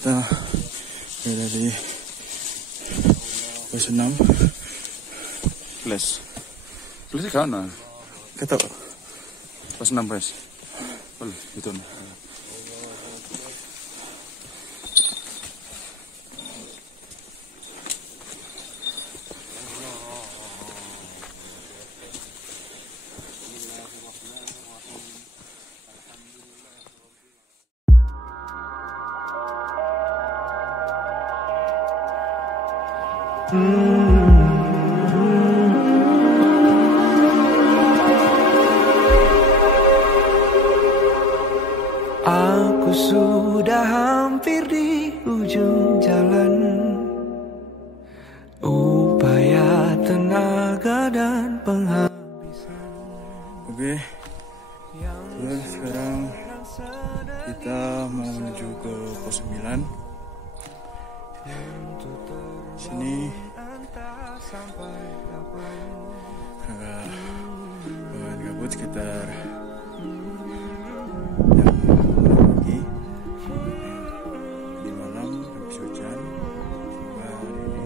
Kita berada di pos 6. Plus di sana. Kata Pos 6 pres. Itu nih. Aku sudah hampir di ujung jalan. Upaya, tenaga, dan penghabisan. Oke, sekarang kita mau menuju ke pos 9. Sini agak lumayan gabut, sekitar jam 6 pagi. Di malam habis hujan. Semoga hari ini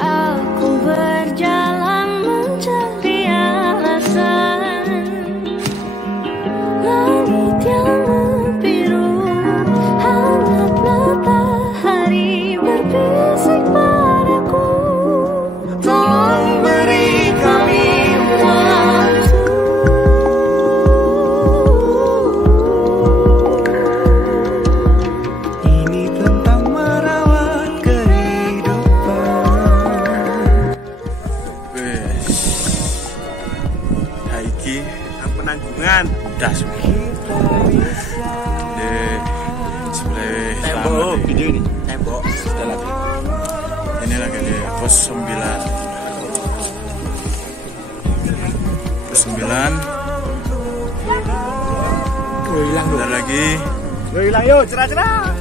Aku berjalan mencari alasan. Langit yang biru, hangat matahari berbisik padaku. Tolong beri kami waktu. Ini tentang merawat kehidupan. Haiki Penanggungan das di sebelah tembok selama video ini tembok sudah lagi. Ini lagi di pos 9. Pos 9. hilang Bentar lagi hilang yuk cerah-cerah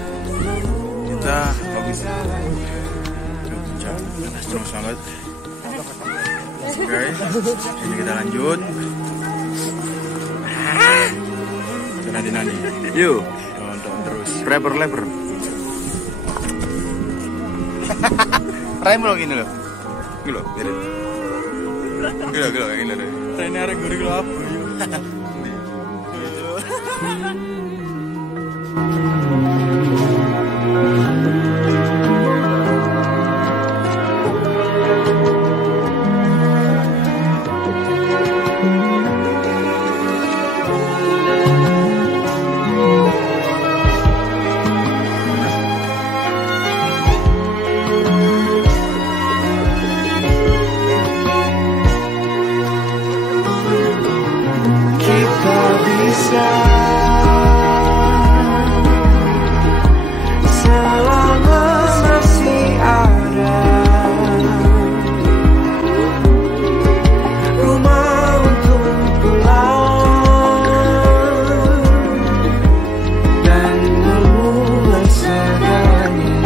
kita habis puncak panas terus banget. Oke, ini kita lanjut. Nanti Yuk, nonton terus. lebar. Rem lo gini lo. Gini lo, biarin. Gini lo. Trennya ada gurih lo apa? Kita bisa selama masih ada rumah untuk pulang dan memulai segalanya.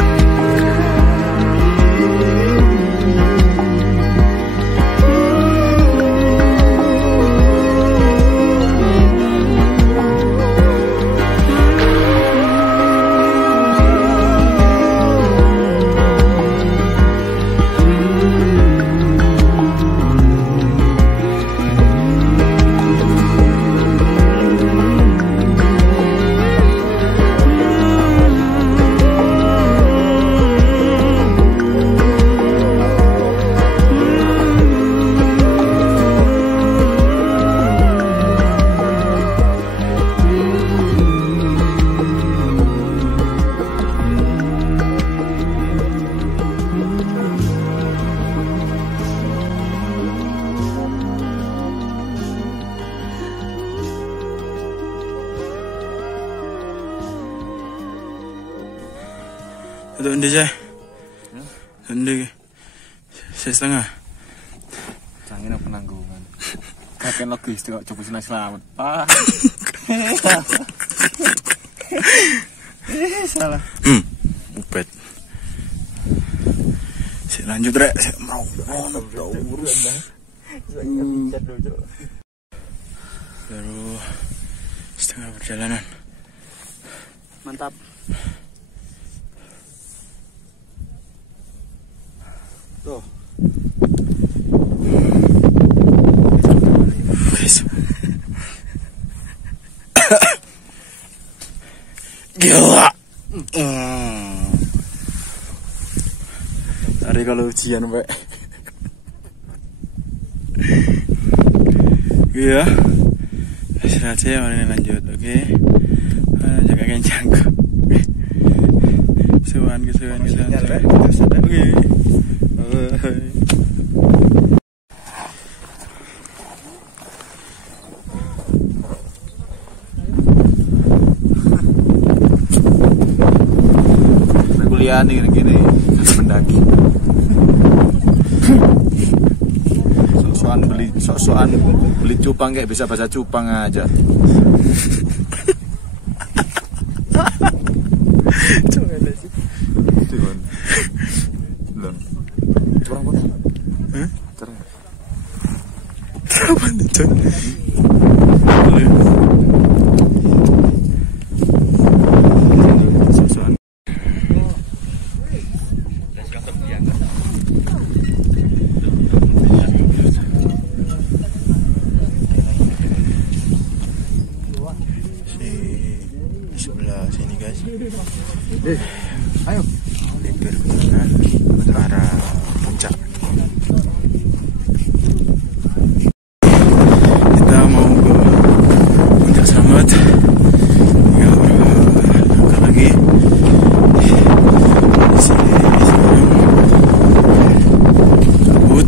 Untuk ini saya. Ini setengah. Canggih penanggungan. Kakek logis tuh coba senang selamat. Pak. Salah. Upet. Saya lanjut rek. Saya mau urus. Baru setengah perjalanan. Mantap. Tuh. Guys. Gila. Hari kalau ujian, Pak. Iya. Istirahat saya, mari lanjut, oke? Jaga kencang. Kesuan. Oke. Kuliah nih gini mendaki. Sok-sokan beli cupang kayak bisa baca cupang aja. Sebelah sini, guys. Ayo. Lipir ke arah puncak. Kita mau ke puncak Slamet. Tinggal beberapa langkah lagi. Di sini sekarang kabut.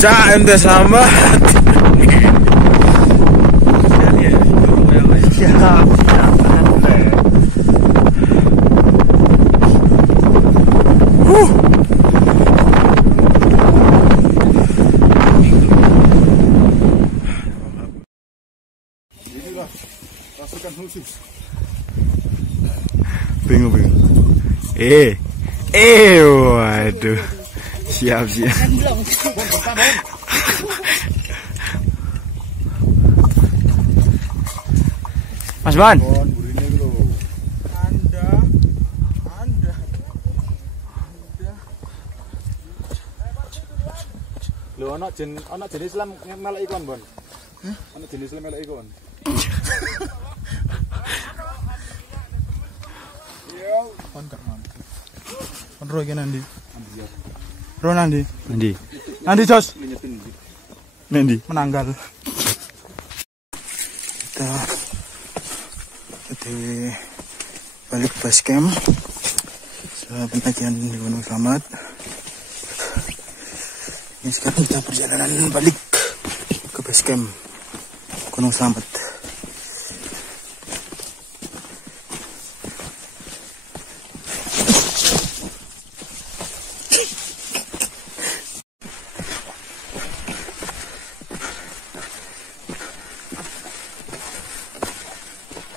Cak MT Selamat. Siap. Inilah pasukan khusus. Bingung. Waduh. Siap. Mas Ban. Lho ana jenis Islam melek ikon, Bon. Ana jenis Islam melek ikon. Kon gak mampu. Kon ro iki nandi? Ro nandi? Nanti. Nandi Jos? Nanti. Menanggal. Kita balik base camp setelah pendakian di Gunung Selamat. Ini sekarang kita perjalanan balik ke base camp Gunung Selamat.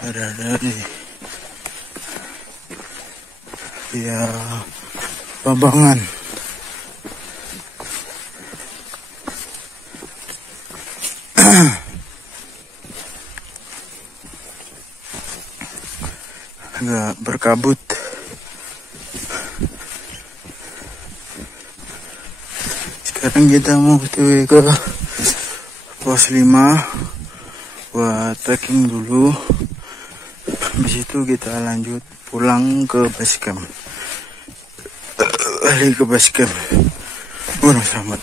Ada ya Pambangan. Agak berkabut. Sekarang kita mau ke pos 5 buat trekking dulu. Habis itu kita lanjut pulang ke base camp. Balik ke base camp Gunung Selamat.